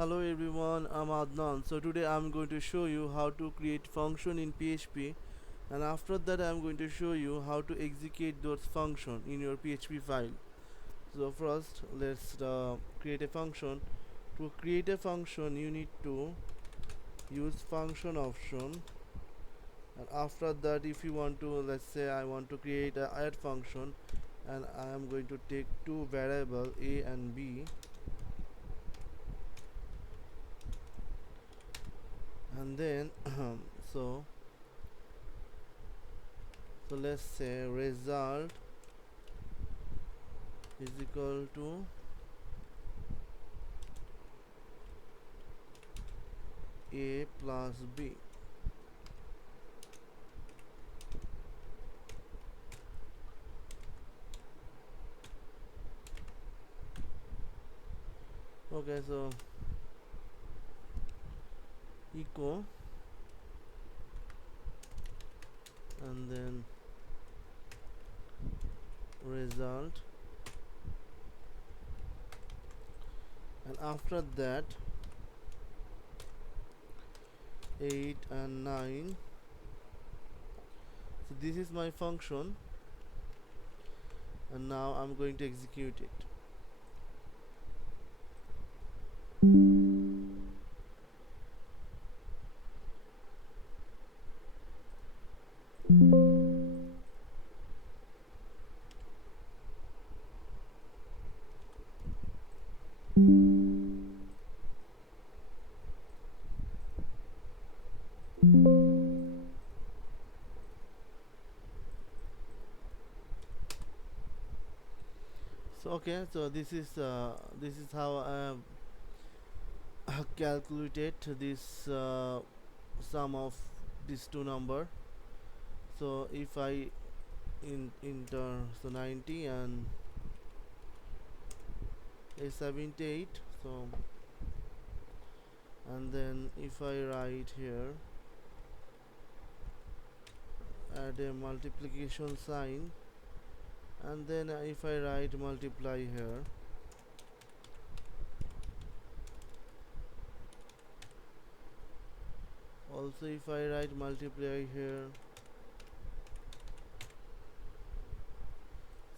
Hello everyone, I'm Adnan. So today I'm going to show you how to create function in PHP, and after that I'm going to show you how to execute those function in your PHP file. So first let's create a function. To create a function you need to use function option, and after that if you want to, let's say I want to create a add function, and I am going to take two variable a and b, and then so let's say result is equal to a plus b. Okay, so echo, and then result, and after that 8 and 9. So this is my function, and now I'm going to execute it. So okay, so this is how I have calculated this sum of these two number. So if I enter so 90 and a 78, so and then if I write here, add a multiplication sign, and then if I write multiply here, also if I write multiply here,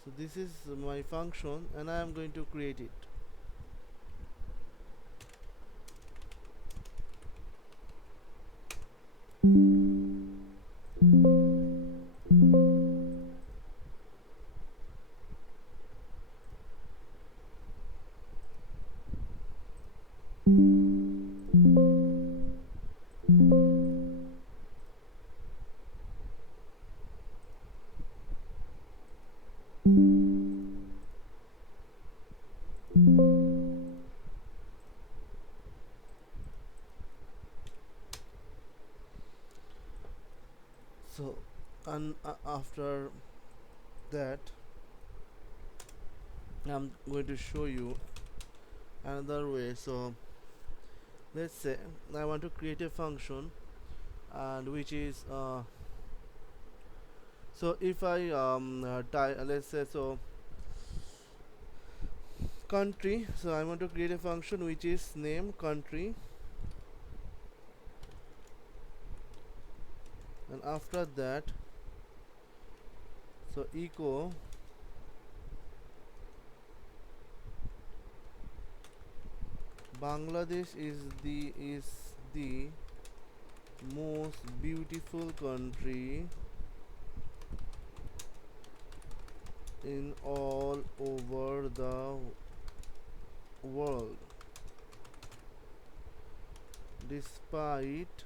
so this is my function and I am going to create it. So and after that I'm going to show you another way. So let's say I want to create a function, and which is so if I let's say so country, so I want to create a function which is name country, and after that so echo Bangladesh is the most beautiful country in all over the world, despite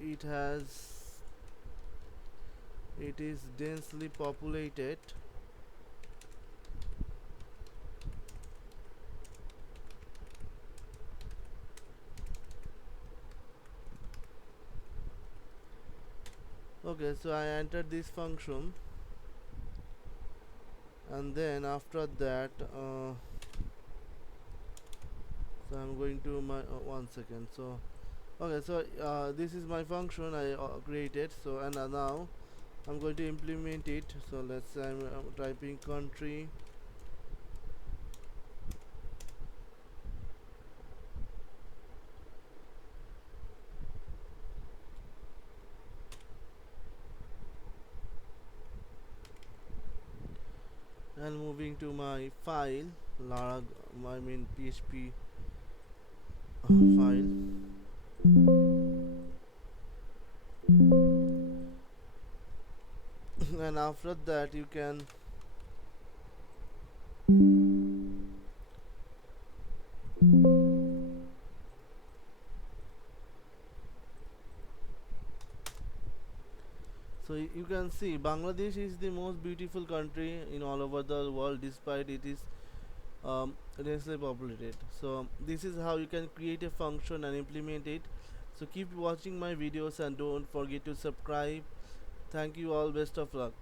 it has it is densely populated. Okay, so I entered this function, and then after that so I'm going to my 1 second. So okay, so this is my function I created. So and now I'm going to implement it. So let's say I'm typing country, and moving to my file, lara, I mean php file. And after that you can so you can see Bangladesh is the most beautiful country in all over the world, despite it is densely populated. So this is how you can create a function and implement it. So keep watching my videos and don't forget to subscribe. Thank you all, best of luck.